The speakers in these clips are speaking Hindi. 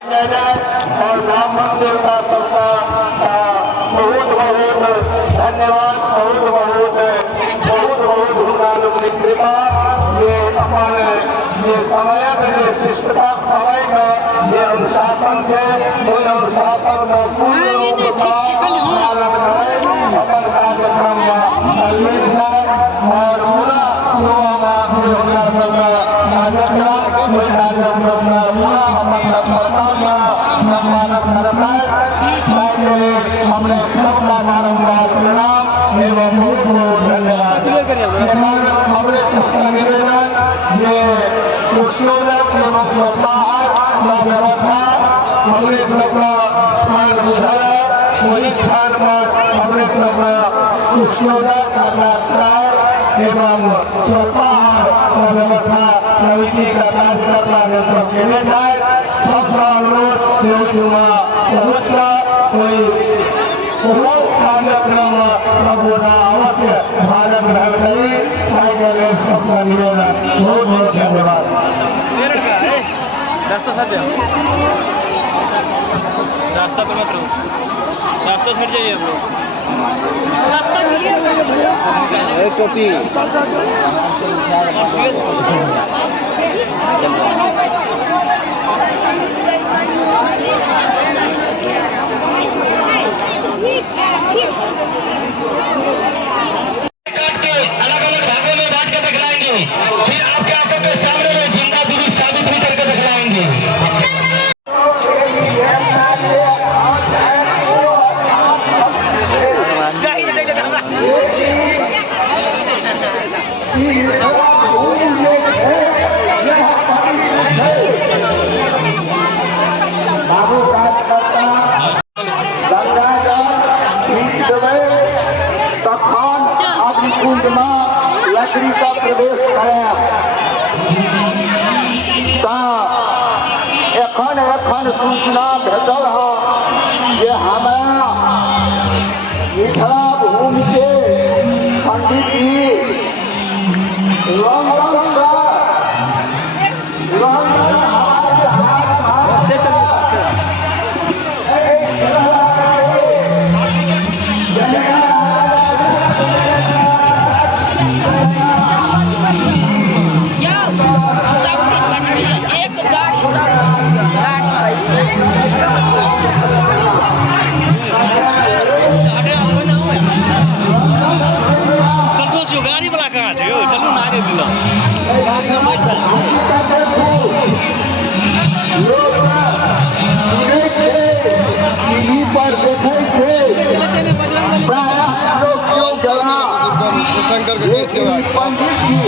और ब्राह्मण देवता सबका बहुत बहुत धन्यवाद, बहुत बहुत गुरुनानक कृपा। ये अपन ये समय में शिष्टता समय का ये अनुशासन थे, उन अनुशासन को पूर्ण रूप से पालन करें, अपन कार्यक्रम में जाए और पूरा सबका कार्यक्रम पूरा अपन सम्मानित करता है। हमने सबका बारम्बार प्रणाम एवं बहुत बहुत धन्यवाद। हमने सबसे निवेदन ये कृष्णोदक एवं सप्ताहार का व्यवस्था हमने सबका स्थान बुझाया, वही स्थान पर हमने सबका कृष्णोदक का चाय एवं सप्ताहार का व्यवस्था समिति का कार्यकर्ता नेतृत्व के जाए। सबसे अनुरोध पहुंचना कोई कार्यक्रम सबका अवश्य भाग ग्रहण करें। सबसे निवेदन, बहुत बहुत धन्यवाद। रास्ता पे मत रहो, रास्ता छट जाइए आप लोग। टोपी अलग अलग भागों में बांट के दिखलाएंगे, फिर आपके आंखों के सामने में जिंदा दूरी साबित भी करके दिखलाएंगे। बाबू कार्यकर्ता गंगाजल तखन अग्निकुंड में लकड़ी का प्रवेश करें। एखन सूचना भेटल है जे हमारा मिथिला भूमि के पंडित जी गाड़ी वाला कहाँ छै यौ, चलू ना आगे मिलो। टीवी पर देखे पंडित जी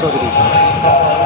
चौधरी।